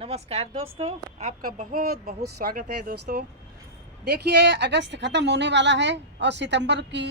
नमस्कार दोस्तों, आपका बहुत बहुत स्वागत है। दोस्तों देखिए, अगस्त ख़त्म होने वाला है और सितंबर की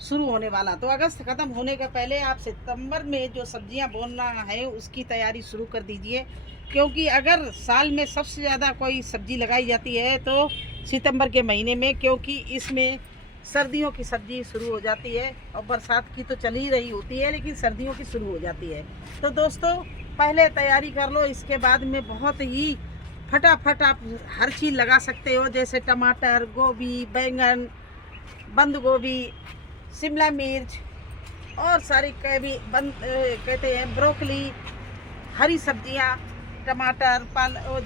शुरू होने वाला। तो अगस्त ख़त्म होने के पहले आप सितंबर में जो सब्जियां बोना है उसकी तैयारी शुरू कर दीजिए, क्योंकि अगर साल में सबसे ज़्यादा कोई सब्ज़ी लगाई जाती है तो सितंबर के महीने में, क्योंकि इसमें सर्दियों की सब्ज़ी शुरू हो जाती है और बरसात की तो चल ही रही होती है, लेकिन सर्दियों की शुरू हो जाती है। तो दोस्तों पहले तैयारी कर लो, इसके बाद में बहुत ही फटाफट आप हर चीज़ लगा सकते हो, जैसे टमाटर, गोभी, बैंगन, बंद गोभी, शिमला मिर्च और सारी कहते हैं ब्रोकली, हरी सब्जियां, टमाटर,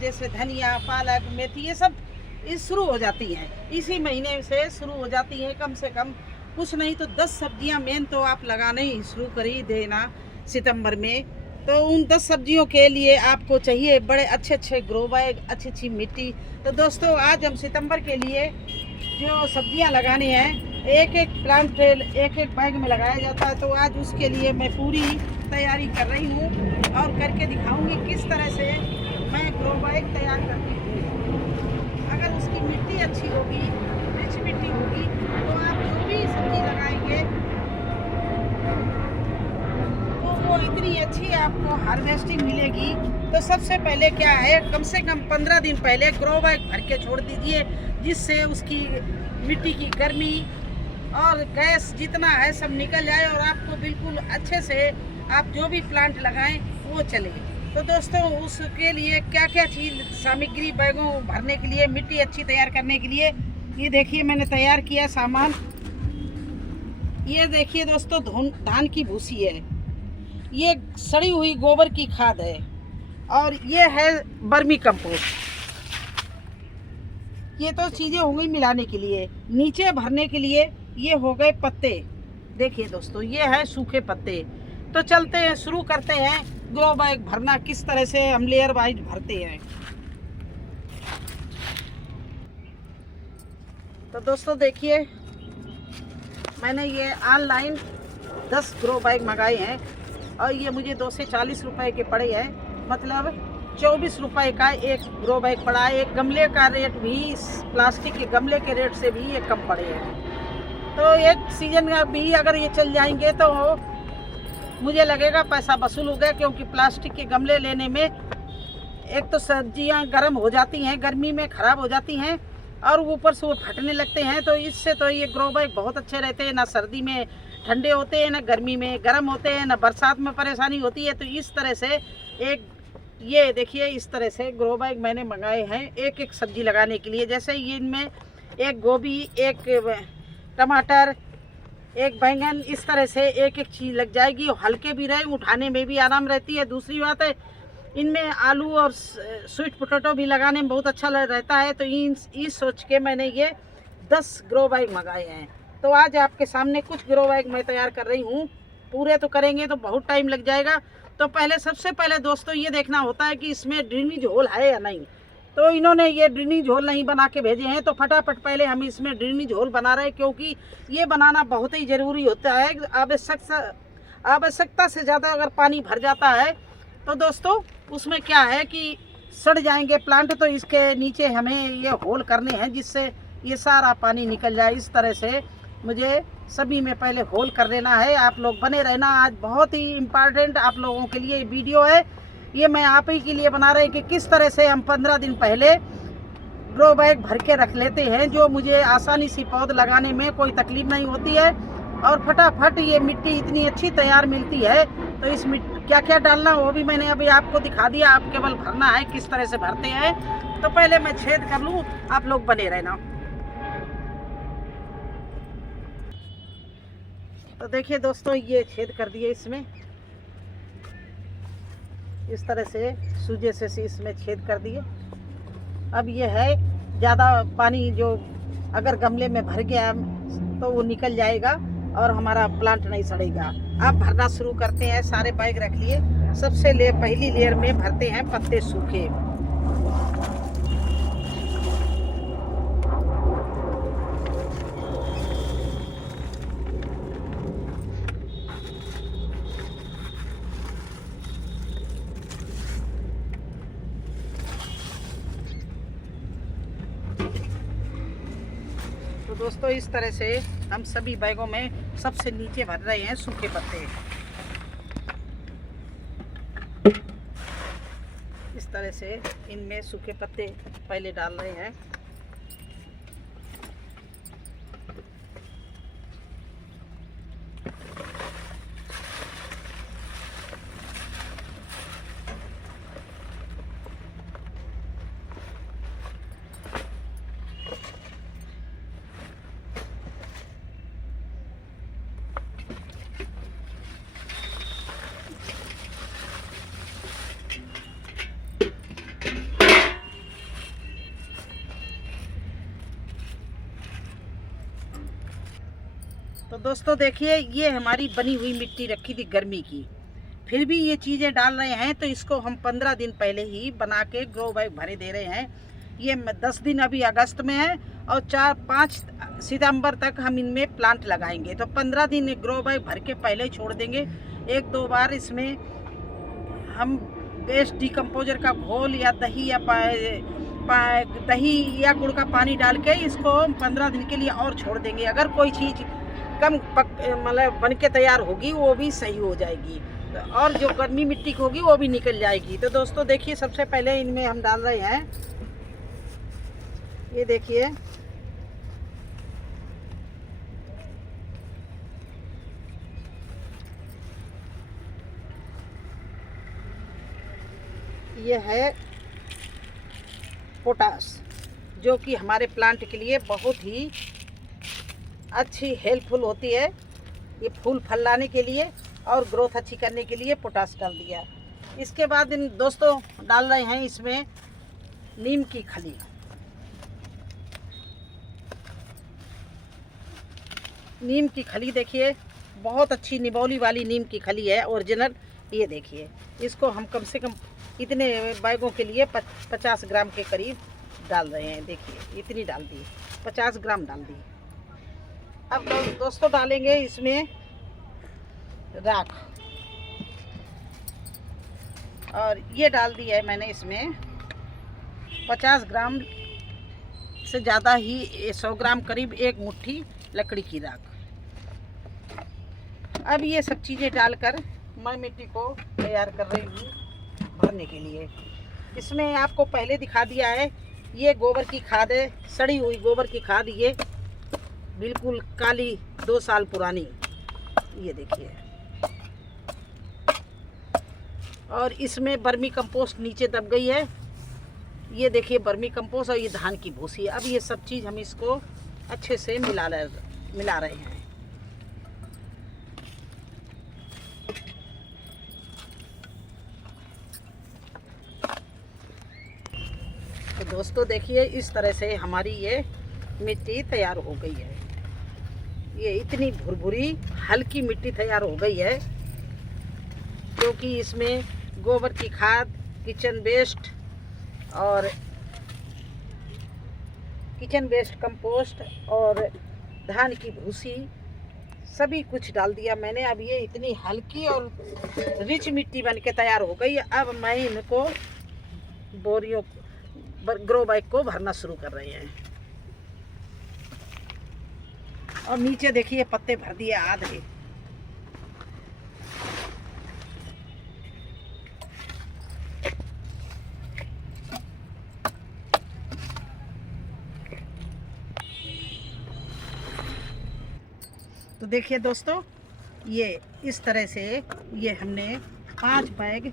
जैसे धनिया, पालक, मेथी, ये सब शुरू हो जाती हैं। इसी महीने से शुरू हो जाती हैं। कम से कम कुछ नहीं तो 10 सब्जियां मेन तो आप लगाने ही शुरू कर ही देना सितंबर में। तो उन 10 सब्जियों के लिए आपको चाहिए बड़े अच्छे अच्छे ग्रो बैग, अच्छी अच्छी मिट्टी। तो दोस्तों आज हम सितंबर के लिए जो सब्जियां लगानी हैं, एक एक प्लांट एक एक बैग में लगाया जाता है। तो आज उसके लिए मैं पूरी तैयारी कर रही हूँ और करके दिखाऊंगी किस तरह से मैं ग्रो बैग तैयार करती हूँ। अगर उसकी मिट्टी अच्छी होगी, रिच मिट्टी होगी, तो आप जो भी सब्जी लगाएंगे तो वो इतनी अच्छी आपको हार्वेस्टिंग मिलेगी। तो सबसे पहले क्या है, कम से कम 15 दिन पहले ग्रो बैग भर के छोड़ दीजिए, जिससे उसकी मिट्टी की गर्मी और गैस जितना है सब निकल जाए और आपको बिल्कुल अच्छे से आप जो भी प्लांट लगाएं वो चले। तो दोस्तों उसके लिए क्या क्या चीज़ सामग्री बैगों भरने के लिए, मिट्टी अच्छी तैयार करने के लिए, ये देखिए मैंने तैयार किया सामान। ये देखिए दोस्तों, धान की भूसी है, ये सड़ी हुई गोबर की खाद है और ये है वर्मी कंपोस्ट। ये तो चीज़ें हो गई मिलाने के लिए। नीचे भरने के लिए ये हो गए पत्ते। देखिए दोस्तों ये है सूखे पत्ते। तो चलते हैं, शुरू करते हैं ग्रो बैग भरना, किस तरह से हम लेयर वाइज भरते हैं। तो दोस्तों देखिए, मैंने ये ऑनलाइन 10 ग्रो बैग मंगाए हैं और ये मुझे 2 से 40 रुपए के पड़े हैं, मतलब 24 रुपए का एक ग्रो बैग पड़ा है। एक गमले का रेट भी प्लास्टिक के गमले के रेट से भी ये कम पड़े हैं। तो एक सीजन का भी अगर ये चल जाएंगे तो मुझे लगेगा पैसा वसूल हो गया, क्योंकि प्लास्टिक के गमले लेने में एक तो सब्जियां गर्म हो जाती हैं, गर्मी में ख़राब हो जाती हैं और ऊपर से वो फटने लगते हैं। तो इससे तो ये ग्रो बैग बहुत अच्छे रहते हैं, ना सर्दी में ठंडे होते हैं, ना गर्मी में गर्म होते हैं, ना बरसात में परेशानी होती है। तो इस तरह से एक ये देखिए, इस तरह से ग्रो बैग मैंने मंगाए हैं एक एक सब्जी लगाने के लिए। जैसे ये इनमें एक गोभी, एक टमाटर, एक बैंगन, इस तरह से एक एक चीज़ लग जाएगी। हल्के भी रहे, उठाने में भी आराम रहती है। दूसरी बात है, इनमें आलू और स्वीट पोटैटो भी लगाने में बहुत अच्छा रहता है। तो इस सोच के मैंने ये 10 ग्रो बैग मंगाए हैं। तो आज आपके सामने कुछ ग्रो बैग मैं तैयार कर रही हूँ। पूरे तो करेंगे तो बहुत टाइम लग जाएगा। तो सबसे पहले दोस्तों ये देखना होता है कि इसमें ड्रेनेज होल है या नहीं। तो इन्होंने ये ड्रेनेज होल नहीं बना के भेजे हैं, तो फटाफट पहले हम इसमें ड्रेनेज होल बना रहे हैं, क्योंकि ये बनाना बहुत ही ज़रूरी होता है। आवश्यकता से ज़्यादा अगर पानी भर जाता है तो दोस्तों उसमें क्या है कि सड़ जाएंगे प्लांट। तो इसके नीचे हमें ये होल करने हैं, जिससे ये सारा पानी निकल जाए। इस तरह से मुझे सभी में पहले होल कर लेना है। आप लोग बने रहना, आज बहुत ही इम्पॉर्टेंट आप लोगों के लिए वीडियो है। ये मैं आप ही के लिए बना रहे कि किस तरह से हम 15 दिन पहले ग्रो बैग भर के रख लेते हैं, जो मुझे आसानी से पौध लगाने में कोई तकलीफ नहीं होती है और फटाफट ये मिट्टी इतनी अच्छी तैयार मिलती है। तो इस मिट्टी क्या क्या डालना वो भी मैंने अभी आपको दिखा दिया, आप केवल भरना है किस तरह से भरते हैं। तो पहले मैं छेद कर लूँ, आप लोग बने रहना। तो देखिए दोस्तों, ये छेद कर दिए इसमें, इस तरह से सूजे से इसमें छेद कर दिए। अब ये है ज़्यादा पानी जो अगर गमले में भर गया तो वो निकल जाएगा और हमारा प्लांट नहीं सड़ेगा। अब भरना शुरू करते हैं। सारे बैग रख लिए। सबसे पहली लेयर में भरते हैं पत्ते सूखे। तो दोस्तों इस तरह से हम सभी बैगों में सबसे नीचे भर रहे हैं सूखे पत्ते। इस तरह से इनमें सूखे पत्ते पहले डाल रहे हैं। तो दोस्तों देखिए, ये हमारी बनी हुई मिट्टी रखी थी गर्मी की, फिर भी ये चीज़ें डाल रहे हैं। तो इसको हम 15 दिन पहले ही बना के ग्रो बैग भरे दे रहे हैं। ये 10 दिन अभी अगस्त में है और 4-5 सितंबर तक हम इनमें प्लांट लगाएंगे। तो 15 दिन ग्रो बैग भर के पहले ही छोड़ देंगे। 1-2 बार इसमें हम वेस्ट डिकम्पोजर का घोल या दही या दही या गुड़ का पानी डाल के इसको 15 दिन के लिए और छोड़ देंगे। अगर कोई चीज़ कम मतलब बन के तैयार होगी वो भी सही हो जाएगी, और जो गर्मी मिट्टी की होगी वो भी निकल जाएगी। तो दोस्तों देखिए, सबसे पहले इनमें हम डाल रहे हैं, ये देखिए ये है पोटास, जो कि हमारे प्लांट के लिए बहुत ही अच्छी हेल्पफुल होती है। ये फूल फल लाने के लिए और ग्रोथ अच्छी करने के लिए पोटास डाल दिया। इसके बाद इन दोस्तों डाल रहे हैं इसमें नीम की खली। नीम की खली देखिए, बहुत अच्छी निबोली वाली नीम की खली है ओरिजिनल। ये देखिए, इसको हम कम से कम इतने बैगों के लिए 50 ग्राम के करीब डाल रहे हैं। देखिए इतनी डाल दी, 50 ग्राम डाल दी। अब दोस्तों डालेंगे इसमें राख, और ये डाल दी है मैंने इसमें 50 ग्राम से ज़्यादा ही, 100 ग्राम करीब, एक मुट्ठी लकड़ी की राख। अब ये सब चीज़ें डालकर मैं मिट्टी को तैयार कर रही हूँ भरने के लिए। इसमें आपको पहले दिखा दिया है, ये गोबर की खाद है, सड़ी हुई गोबर की खाद, ये बिल्कुल काली 2 साल पुरानी, ये देखिए। और इसमें बर्मी कंपोस्ट नीचे दब गई है, ये देखिए बर्मी कंपोस्ट, और ये धान की भूसी है। अब ये सब चीज़ हम इसको अच्छे से मिला रहे हैं। तो दोस्तों देखिए, इस तरह से हमारी ये मिट्टी तैयार हो गई है। ये इतनी भुरभुरी हल्की मिट्टी तैयार हो गई है, क्योंकि इसमें गोबर की खाद, किचन वेस्ट कंपोस्ट और धान की भूसी सभी कुछ डाल दिया मैंने। अब ये इतनी हल्की और रिच मिट्टी बन के तैयार हो गई है। अब मैं इनको बोरियों ग्रो बैग को भरना शुरू कर रहे हैं। और नीचे देखिए पत्ते भर दिए आधे। तो देखिए दोस्तों, ये इस तरह से ये हमने 5 बैग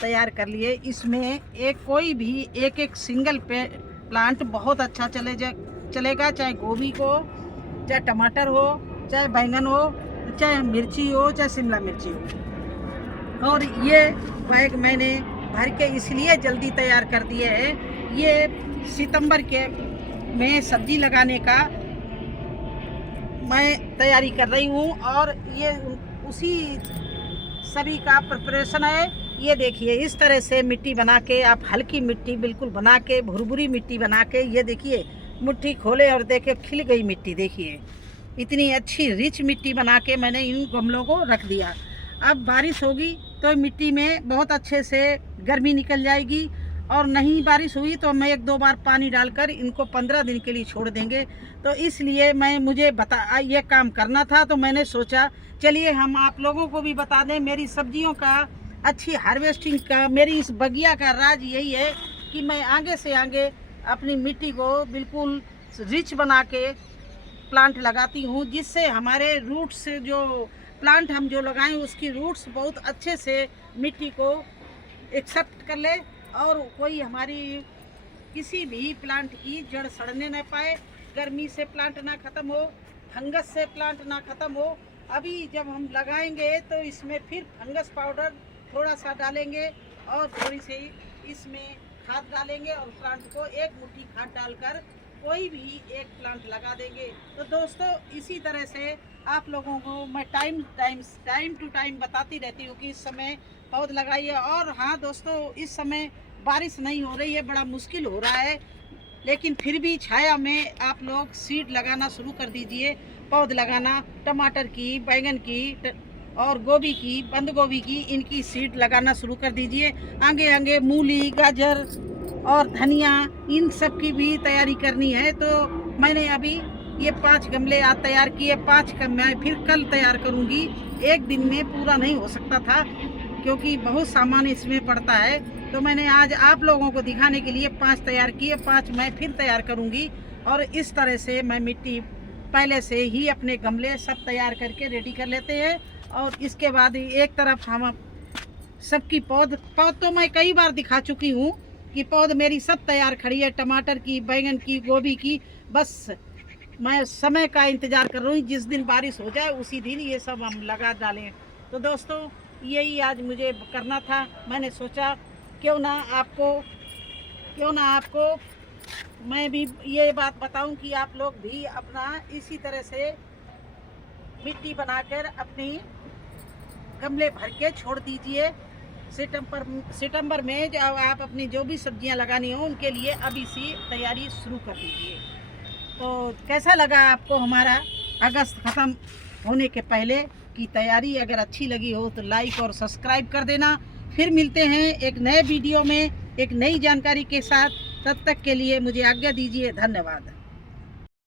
तैयार कर लिए। इसमें कोई भी एक सिंगल प्लांट बहुत अच्छा चलेगा, चाहे गोभी को, चाहे टमाटर हो, चाहे बैंगन हो, चाहे मिर्ची हो, चाहे शिमला मिर्ची हो। और ये बैग मैंने भर के इसलिए जल्दी तैयार कर दिए हैं, ये सितंबर में सब्जी लगाने का मैं तैयारी कर रही हूँ, और ये उसी सभी का प्रिपरेशन है। ये देखिए, इस तरह से मिट्टी बना के आप हल्की मिट्टी बिल्कुल बना के, भुरभुरी मिट्टी बना के, ये देखिए मुट्ठी खोले और देखे खिल गई मिट्टी। देखिए इतनी अच्छी रिच मिट्टी बना के मैंने इन गमलों को रख दिया। अब बारिश होगी तो मिट्टी में बहुत अच्छे से गर्मी निकल जाएगी और नहीं बारिश हुई तो मैं 1-2 बार पानी डालकर इनको 15 दिन के लिए छोड़ देंगे। तो इसलिए मुझे ये काम करना था, तो मैंने सोचा चलिए हम आप लोगों को भी बता दें मेरी सब्जियों का अच्छी हार्वेस्टिंग का, मेरी इस बगिया का राज यही है कि मैं आगे से आगे अपनी मिट्टी को बिल्कुल रिच बना के प्लांट लगाती हूँ, जिससे हमारे रूट्स जो प्लांट हम जो लगाएं उसकी रूट्स बहुत अच्छे से मिट्टी को एक्सेप्ट कर ले और कोई हमारी किसी भी प्लांट की जड़ सड़ने न पाए, गर्मी से प्लांट ना ख़त्म हो, फंगस से प्लांट ना ख़त्म हो। अभी जब हम लगाएंगे तो इसमें फिर फंगस पाउडर थोड़ा सा डालेंगे और थोड़ी सी इसमें खाद डालेंगे और प्लांट को एक मुट्ठी खाद डालकर कोई भी एक प्लांट लगा देंगे। तो दोस्तों इसी तरह से आप लोगों को मैं टाइम टू टाइम बताती रहती हूँ कि इस समय पौध लगाइए। और हाँ दोस्तों, इस समय बारिश नहीं हो रही है, बड़ा मुश्किल हो रहा है, लेकिन फिर भी छाया में आप लोग सीड लगाना शुरू कर दीजिए। पौध लगाना टमाटर की, बैंगन की और गोभी की, बंद गोभी की, इनकी सीड लगाना शुरू कर दीजिए। आगे आगे मूली, गाजर और धनिया, इन सब की भी तैयारी करनी है। तो मैंने अभी ये 5 गमले आज तैयार किए, 5 का मैं फिर कल तैयार करूँगी। एक दिन में पूरा नहीं हो सकता था क्योंकि बहुत सामान इसमें पड़ता है। तो मैंने आज आप लोगों को दिखाने के लिए 5 तैयार किए, 5 मैं फिर तैयार करूँगी। और इस तरह से मैं मिट्टी पहले से ही अपने गमले सब तैयार करके रेडी कर लेते हैं। और इसके बाद एक तरफ हम सबकी पौध तो मैं कई बार दिखा चुकी हूँ कि पौध मेरी सब तैयार खड़ी है, टमाटर की, बैंगन की, गोभी की। बस मैं समय का इंतज़ार कर रही हूँ, जिस दिन बारिश हो जाए उसी दिन ये सब हम लगा डालें। तो दोस्तों यही आज मुझे करना था। मैंने सोचा क्यों ना आपको मैं भी ये बात बताऊं कि आप लोग भी अपना इसी तरह से मिट्टी बनाकर अपनी गमले भर के छोड़ दीजिए। सितंबर में जब आप अपनी जो भी सब्जियां लगानी हो उनके लिए अभी से तैयारी शुरू कर दीजिए। तो कैसा लगा आपको हमारा अगस्त ख़त्म होने के पहले की तैयारी? अगर अच्छी लगी हो तो लाइक और सब्सक्राइब कर देना। फिर मिलते हैं एक नए वीडियो में एक नई जानकारी के साथ। तब तक के लिए मुझे आज्ञा दीजिए। धन्यवाद।